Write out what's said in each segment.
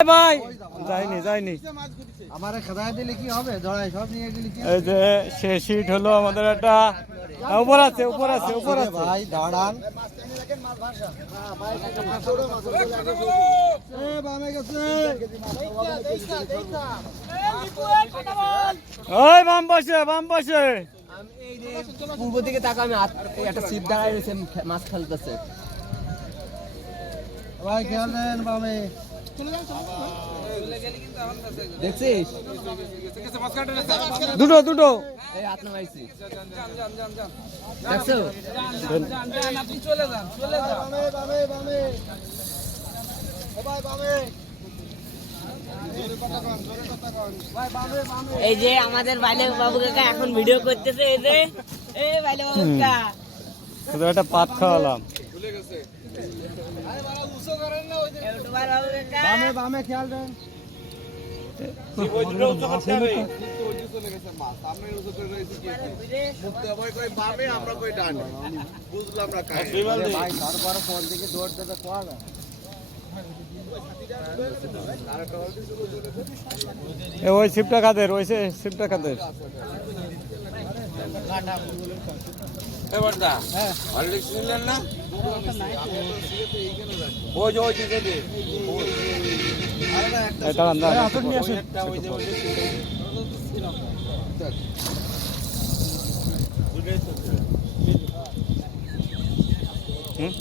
ভাই। যাইনি যাইনি। আমার খেদায় দিলে কি হবে? জড়াই সব নিয়ে গেলি কি? এই যে সে সিট হলো আমাদের একটা উপর আছে উপর আছে উপর আছে। ভাই দাঁড়ান। ওই বাম পাশে বাম পাশে। পূর্ব দিকে তাকা আমি একটা সিট দাঁড়ায় রয়েছে মাছ খেলতেছে ভাই খেয়াল বামে। দেখছিস? দুটো দুটো। এই হাত নামাইছি। দেখছ? বামে বামে বামে। ও ভাই বামে। এই যে আমাদের বাইলে বাবু কাকা এখন ভিডিও করতেছে এই যে। এই বাইলে বাবু কাকা। শুধু একটা পাত খাওয়ালাম। বাবু কাকা বামে বামে খেয়াল ভাই তারপরে কোন দিকে দৌড় দেবে কোয়া না এ ওই শিপটা কাদের? ওই সে শিপটা কাদের এই দাঁড়ান দাঁড়ান হুম?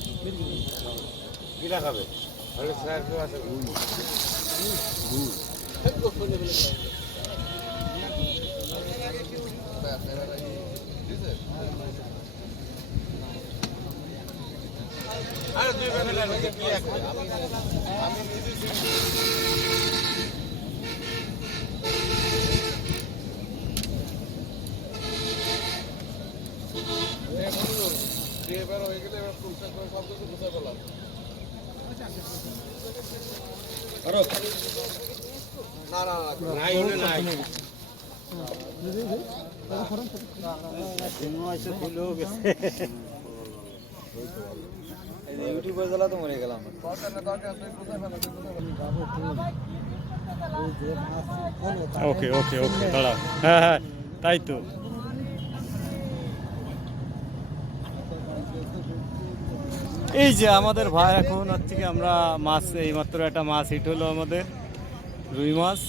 এবার হয়ে গেলে এবার পুরস্কার করে সব কিছু বুঝে পেলাম আরও না না না নাই নাই ওকে ওকে ওকে দাঁড়াও হ্যাঁ হ্যাঁ তাই তো। এই যে আমাদের ভাই এখন হচ্ছে কি আমরা মাছ, এইমাত্র একটা মাছ হিট হলো আমাদের রুই মাছ।